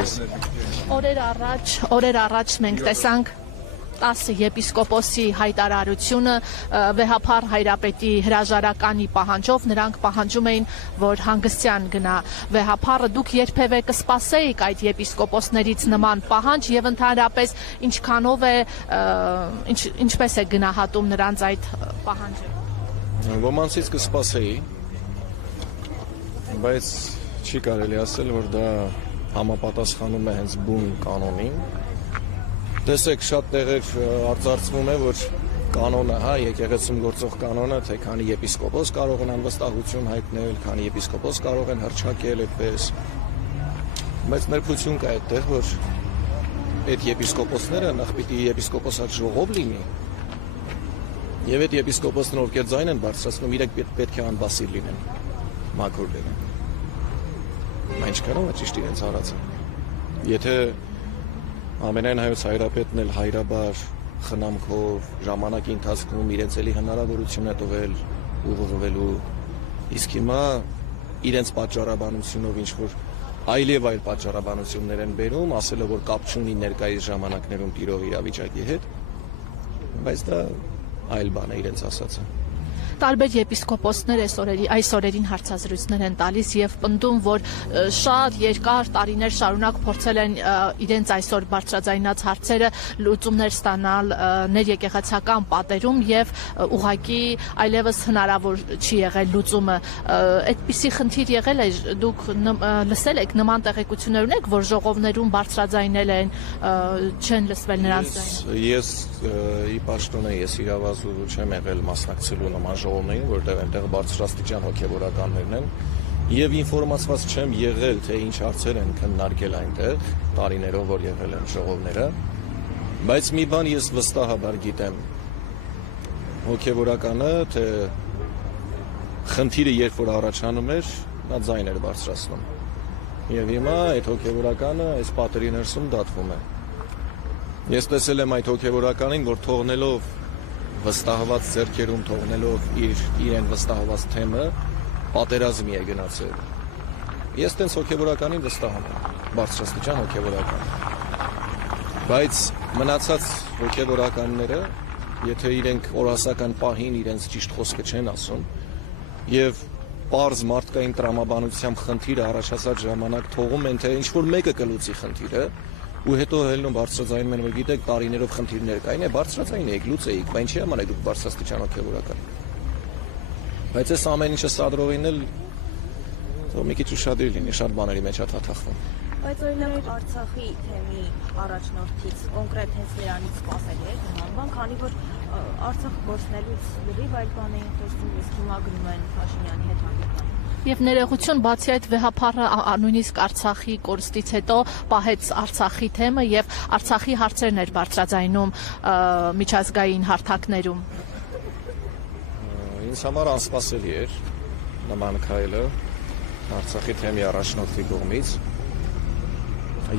ձեզ։ Օրեր առաջ մենք տեսանք 10 եպիսկոպոսի հայտարարությունը վեհափառ հայրապետի հրաժարականի պահանջով նրանք պահանջում էին, որ հանգստյան գնա վեհափառը։ Դուք երբևէ կսպասեիք այդ եպիսկոպոսներից նման պահանջ եւ ընդհանրապես ինչքանով է ինչպես է գնահատում նրանց այդ պահանջը։ Ոմանցից կսպասեի, բայց չի կարելի ասել, որ դա համապատասխանում է հենց բուն կանոնին։ Տեսեք, շատ տեղեր արծարծվում է, որ կանոնը, եկեղեցում գործող կանոնը, թե քանի եպիսկոպոս կարող են անվստահություն հայտնել, քանի եպիսկոպոս կարող են հռչակել այդպես։ Բայց նրբություն կա այդտեղ, որ այդ եպիսկոպոսները նախ պիտի եպիսկոպոսած ժողով լինի, եւ այդ եպիսկոպոսն ովքեր ձայն են բարձրացնում, իրենք պետք է անբասիր լինեն, մաքուր լինեն։ Ինչքանով է ճիշտ իրենց արածը։ Եթե ամենայն հայոց հայրապետն էլ հայրաբար խնամքով ժամանակի ընթացքում իրենց էլի հնարավորություն է տվել ուղղվելու, իսկ հիմա իրենց պատճառաբանությունով ինչ-որ այլ եւ այլ պատճառաբանություններ են բերում, ասելով որ կապ չունի ներկայիս ժամանակներում տիրող իրավիճակի հետ, բայց դա այլ բան է իրենց ասածը։ Տարբեր եպիսկոպոսներ այս օրերին հարցազրույցներ են տալիս եւ պնդում, որ շատ երկար տարիներ շարունակ փորձել են իրենց այսօր բարձրաձայնած հարցերը լուծումներ ստանալ ներեկեղեցական պատերում եւ ուղղակի այլևս հնարավոր չի եղել լուծումը։ Այդպիսի խնդիր եղել է, դուք լսել եք նման տեղեկություններ ունեք, որ ժողովներում բարձրաձայնել են, չեն լսվել նրանց ձայնը։ Ես ի պաշտոնե իրավազու չեմ եղել մասնակցելու նման ժողովներին, որտեղ այնտեղ բարձրաստիճան հոգևորականներն են, եւ ինֆորմացված չեմ եղել, թե ինչ հարցեր են քննարկել այնտեղ տարիներով, որ եղել են ժողովները, բայց մի բան ես վստահաբար գիտեմ, հոգևորականը, թե խնդիրը երբ որ առաջանում էր, նա ձայն էր բարձրացնում, եւ հիմա այդ հոգևորականը այս պատերի ներսում դատվում է։ Ես տեսել եմ այդ հոգևորականին, որ թողնելով վստահված ձեռքերում, թողնելով իրեն վստահված թեմը, պատերազմի է գնացել։ Ես տենց հոգևորականին վստահում եմ, բարձրաստիճան հոգևորական։ Բայց մնացած հոգևորականները, եթե իրենք օրասական պահին իրենց ճիշտ խոսքը չեն ասում, եւ պարզ մարդկային տրամաբանությամբ խնդիրը առաջացած ժամանակ թողում են, թե ինչ-որ մեկը կլուծի խնդիրը, ու հետո հելնում բարձրաձայնում են, որ գիտեք, տարիներով խնդիրներ կային, բարձրաձայնեիք, լուծեիք, բայց ինչի՞ համար եք դուք բարձրաստիճան հոգևորական։ Բայց այս ամեն ինչը սադրողին էլ մի քիչ ուշադիր լինի, շատ բաների մեջ աթաթախվում։ Բայց օրինակ Արցախի թեմի առաջնորդից կոնկրետ հենց նրանից սպասելի է նման բան, քանի որ Արցախը գործնելուց լրիվ այլ բան էին խոսում, իսկ հիմա գնում են Փաշինյանի հետ հանդիպան։ Եվ ներողություն, բացի այդ վեհափառը նույնիսկ Արցախի կորստից հետո պահեց Արցախի թեմը եւ Արցախի հարցերն էր բարձրաձայնում միջազգային հարթակներում։ Ինձ համար անսպասելի էր նման քայլը Արցախի թեմի առաջնորդի կողմից։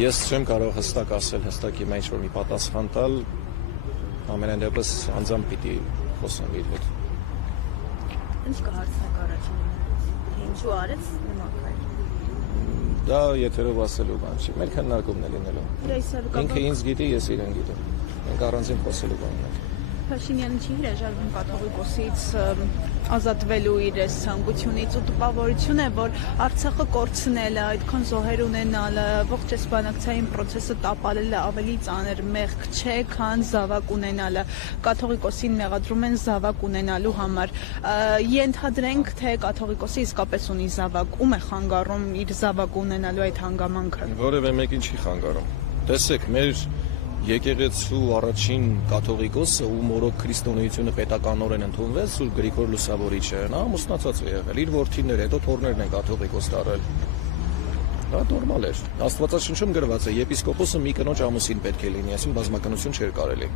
Ես չեմ կարող հստակ ասել, հստակ իմ ինչ-որ մի պատասխան տալ, ամենայն դեպս անձամբ պիտի խոսեմ իր հետ։ Ինչ կհարցնեք առաջին։ Ինչու արեց նման քայլ։ Դա եթերով ասելու բան չի, մեր քննարկումն է լինելու։ Ինքը ինձ գիտի, ես իրեն գիտեմ։ Մենք առանձին խոսելու բան ունենք։ Փաշինյանը չի հրաժարվում կաթողիկոսից ազատվելու իր ցանկությունից ու տպավորություն է, որ Արցախը կորցնելը, այդքան զոհեր ունենալը, ողջ այս բանակցային process-ը տապալելը ավելի ծանր մեղք չէ, քան զավակ ունենալը։ Կաթողիկոսին մեղադրում են զավակ ունենալու համար։ Ենթադրենք, թե կաթողիկոսը իսկապես ունի զավակ, ում է խանգարում իր զավակ ունենալու այդ հանգամանքը։ Որևէ մեկին չի խանգարում։ Տեսեք, մեր եկեղեցու առաջին կաթողիկոսը, ում օրոք քրիստոնեությունը պետականորեն ընդունվեց, Սուրբ Գրիգոր Լուսավորիչը, նա ամուսնացած է եղել, իր որդիները, հետո թոռներն են կաթողիկոս դարել։ Դա նորմալ էր։ Աստվածաշնչում գրված է, եպիսկոպոսը մի կնոջ ամուսին պետք է լինի, այսինքն բազմականություն չէր կարելի։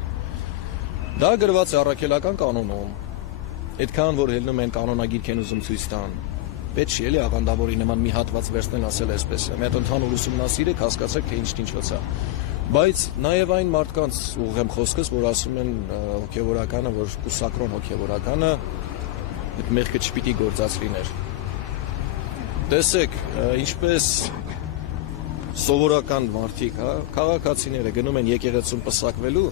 Դա գրված է առաքելական կանոնում։ Այդքան որ ելնում են կանոնագիրք են ուզում ցույց տան։ Պետք չի էլի աղանդավորի նման մի հատված վերցնել ասել այսպես է։ Մի հատ ընդհանուր ուսումնասիրեք, հասկացեք, թե ինչն ինչպես է։ Բայց նաև այն մարդկանց ուղղեմ խոսքս, որ ասում են հոգևորականը, որ կուսակրոն հոգևորականը այդ մեղքը չպիտի գործած լիներ։ Տեսեք, ինչպես սովորական մարդիկ, հա, քաղաքացիները գնում են եկեղեցում պսակվելու։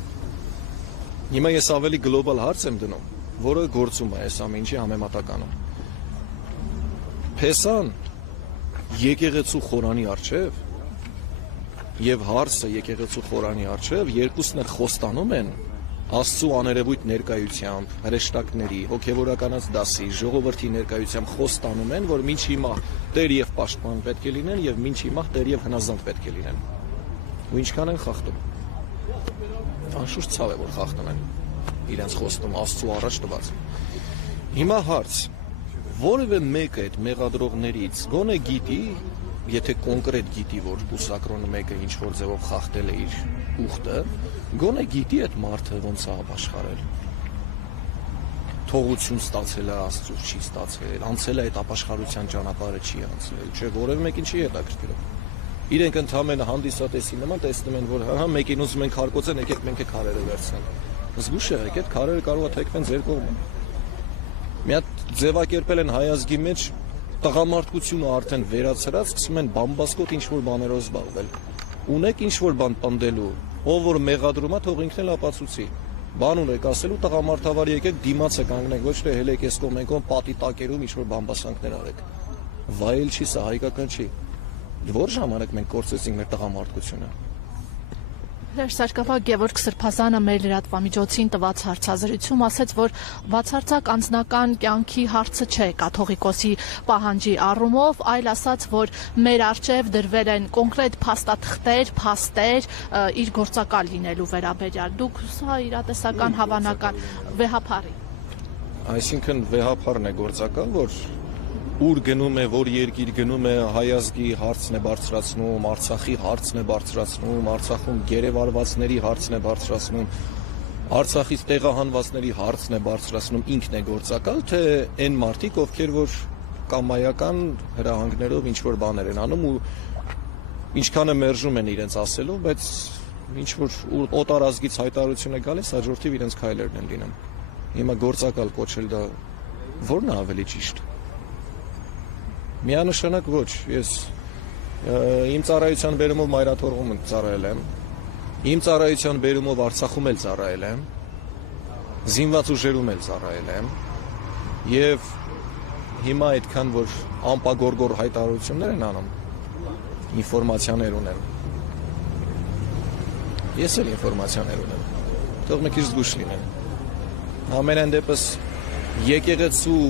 Հիմա ես ավելի գլոբալ հարց եմ դնում, որը գործում է այս ամեն ինչի համեմատականում։ Փեսան եկեղեցու խորանի առջև եւ հարցը եկեղեցու խորանի առջև երկուսն էլ խոստանում են Աստծո աներևույթ ներկայությամբ, հրեշտակների, հոգևորականած դասի, ժողովրդի ներկայությամբ խոստանում են, որ մինչ հիմա Տեր եւ պաշտպան պետք է լինեն եւ մինչ հիմա Տեր եւ հնազանդ պետք է լինեն։ Ու ինչքան են խախտում։ Անշուշտ ցավ է, որ խախտում են իրենց խոստում Աստծո առաջ տված։ Հիմա հարց. որևէ մեկը այդ մեղադրողներից գոնե գիտի, եթե կոնկրետ գիտի, որ Պուսակրոնը մեկը ինչ որ ձևով խախտել է իր ուխտը, գոնե գիտի այդ մարդը ոնց է ապաշխարել։ Թողություն ստացել է Աստծուց, չի ստացել, անցել է այդ ապաշխարության ճանապարհը, չի անցել, չէ, որևէ մեկին չի հետաքրքրում։ Իրենք ընդհանրապես հանդիսատեսի նման տեսնում են, որ հա մեկին ուզում են քարկոծեն, եկեք մենք է քարերը վերցնենք։ Զգուշ եղեք, այդ քարերը կարող է թեքվեն ձեր կողմը։ Մի հատ ձևակերպել են հայազգի մեջ տղամարդկությունը արդեն վերացրած, սկսում են բամբասկոտ ինչ-որ բաներով զբաղվել։ Ունեք ինչ-որ բան պնդելու, ով որ մեղադրում է, թող ինքն էլ ապացուցի։ Բան ունեք ասելու, տղամարդավար եկեք դիմաց է կանգնեք, ոչ թե հելեք էս կողմենքով պատի տակերում ինչ-որ բամբասանքներ արեք։ Վայել չի, սա հայկական չի։ Որ ժամանակ մենք կորցրեցինք մեր տղամարդկությունը։ Սարկապա Գևորգ Սրբազանը մեր լրատվամիջոցին տված հարցազրույցում ասաց, որ բացարձակ անձնական կյանքի հարցը չէ կաթողիկոսի պահանջի առումով, այլ ասաց, որ մեր առջև դրվել են կոնկրետ փաստաթղթեր, փաստեր իր գործակալ լինելու վերաբերյալ։ Դուք սա իրատեսական հավանական վեհափառի։ Այսինքն վեհափառն է գործակալ, որ ուր գնում է, որ երկիր գնում է, հայազգի հարցն է բարձրացնում, Արցախի հարցն է բարձրացնում, Արցախում գերեվարվածների հարցն է բարձրացնում, Արցախից տեղահանվածների հարցն է բարձրացնում, ինքն է գործակալ, թե այն մարդիկ, ովքեր որ կամայական հրահանգներով ինչ-որ բաներ են անում ու ինչքանը մերժում են իրենց ասելով, բայց ինչ-որ օտարազգից հայտարարություն է գալիս, հաջորդիվ իրենց քայլերն են լինում։ Հիմա գործակալ կոչել դա ո՞րն է ավելի ճիշտ։ Միանշանակ ոչ, ես իմ ծառայության բերումով Մայրաթորղում ծառայել եմ, իմ ծառայության բերումով Արցախում էլ ծառայել եմ, զինված ուժերում էլ ծառայել եմ եւ հիմա այդքան որ անպագորգոր հայտարարություններ են անում, ինֆորմացիաներ ունեն։ Ես էլ ինֆորմացիաներ ունեմ, թող մի քիչ զգուշ լինեն։ Ամենայն դեպս եկեղեցու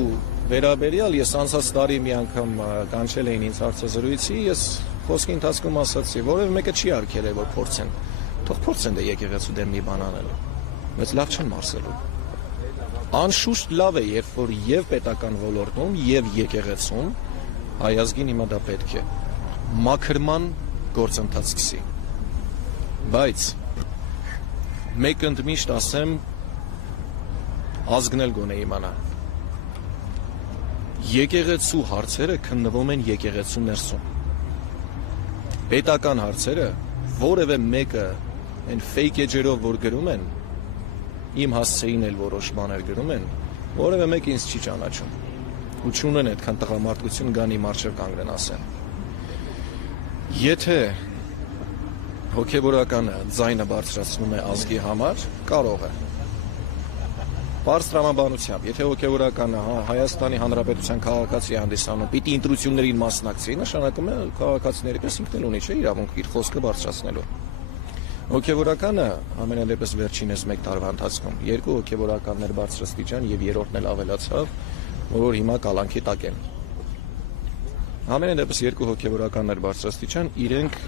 վերաբերյալ ես անցած տարի մի անգամ կանչել էին ինձ հարցազրույցի, ես խոսքի ընթացքում ասացի, որևէ մեկը չի արգել է որ փորձեն, թող փորձեն դե եկեղեցու դեմ մի բան անել, բայց լավ չեն մարսելու։ Անշուշտ լավ է, երբ որ եւ պետական ոլորտում եւ եկեղեցում հայազգին հիմա դա պետք է մաքրման գործընթաց սկսի։ Բայց մեկ ընդմիշտ ասեմ, ազգնել գոնե իմանա։ Եկեղեցու հարցերը քննվում են եկեղեցու ներսում։ Պետական հարցերը որևէ մեկը այն fake էջերով որ գրում են, իմ հասցեին էլ որոշ բաներ գրում են, որևէ մեկ ինձ չի ճանաչում։ Ու չունեն այդքան տղամարդկություն գան իմ առջև կանգնեն ասեն։ Եթե հոգևորականը ձայնը բարձրացնում է ազգի համար, կարող է։ Պարզ տրամաբանությամբ, եթե հոգևորականը Հայաստանի Հանրապետության քաղաքացի հանդիսանում, պիտի ընտրություններին մասնակցի, նշանակում է քաղաքացիների պես ինքն էլ ունի չէ իրավունք իր խոսքը բարձրացնելու։ Հոգևորականը ամենալեպս վերջինս 1 տարվա ընթացքում 2 հոգևորականներ բարձրաստիճան եւ երրորդն էլ ավելացավ, որ հիմա կալանքի տակ են։ Ամենալեպս 2 հոգևորականներ բարձրաստիճան իրենք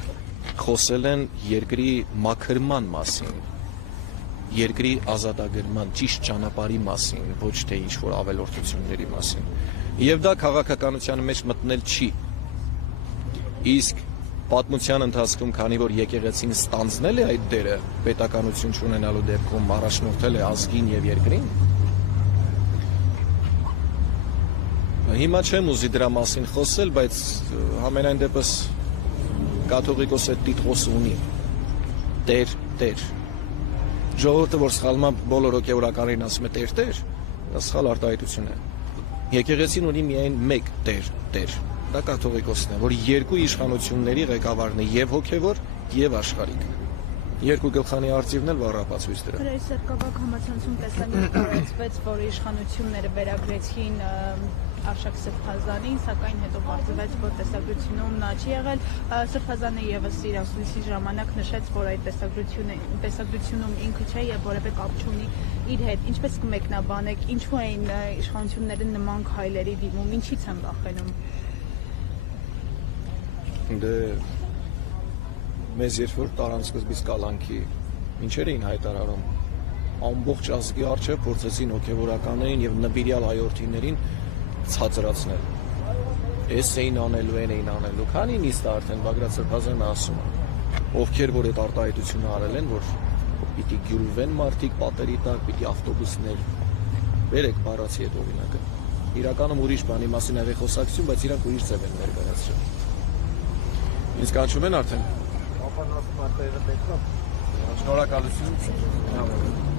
խոսել են երկրի մաքրման մասին, երկրի ազատագրման ճիշտ ճանապարհի մասին, ոչ թե ինչ-որ ավելորդությունների մասին։ Եվ դա քաղաքականության մեջ մտնել չի։ Իսկ պատմության ընթացքում, քանի որ եկեղեցին ստանձնել է այդ դերը, պետականություն չունենալու դեպքում առաջնորդել է ազգին եւ երկրին, հիմա չեմ ուզի դրա մասին խոսել, բայց համենայն դեպս կաթողիկոս այդ տիտղոսը ունի։ Տեր։ Ժողովուրդը որ սխալմա բոլոր հոգևորականներին ասում է Տեր, դա սխալ արտահայտություն է։ Եկեղեցին ունի միայն մեկ Տեր։ դա կաթողիկոսն է, որ երկու իշխանությունների ղեկավարն է, եւ հոգեվոր, եւ աշխարհիկ։ Երկու գլխանի արծիվն էլ վառապացույց դրա։ Հրայր Սերկավակ համացանցում տեսանյութ տարածվեց, որ իշխանությունները վերագրեցին Արշակ Սրբազանին, սակայն հետո պարզվեց, որ տեսագրությունում նա չի եղել։ Սրբազանը եւս իր ասուլիսի ժամանակ նշեց, որ այդ տեսագրությունում ինքը չէ եւ որևէ կապ չունի իր հետ։ Ինչպես կմեկնաբանեք, ինչու էին իշխանությունները նման քայլերի դիմում, ինչից են վախենում։ Դե մեզ երբ որ տարանցքից կալանքի ինչեր էին հայտարարում, ամբողջ ազգի առջև փորձեցին հոգևորականներին եւ նվիրյալ հայորդիներին ցածրացնել։ Էս էին անելու, այն էին անելու։ Քանի նիստ արդեն Բագրատ Սրբազանը ասում է, ովքեր որ այդ արտահայտությունը արել են, որ պիտի գյուլվեն մարդիկ պատերի տակ, պիտի ավտոբուսներ վերեք բառացի այդ օրինակը։ Իրականում ուրիշ բանի մասին աղի խոսակցություն, բայց իրանք ուրիշ ձև են ներկայացրել։ Ինձ կանչում են արդեն։ Շնորհակալություն։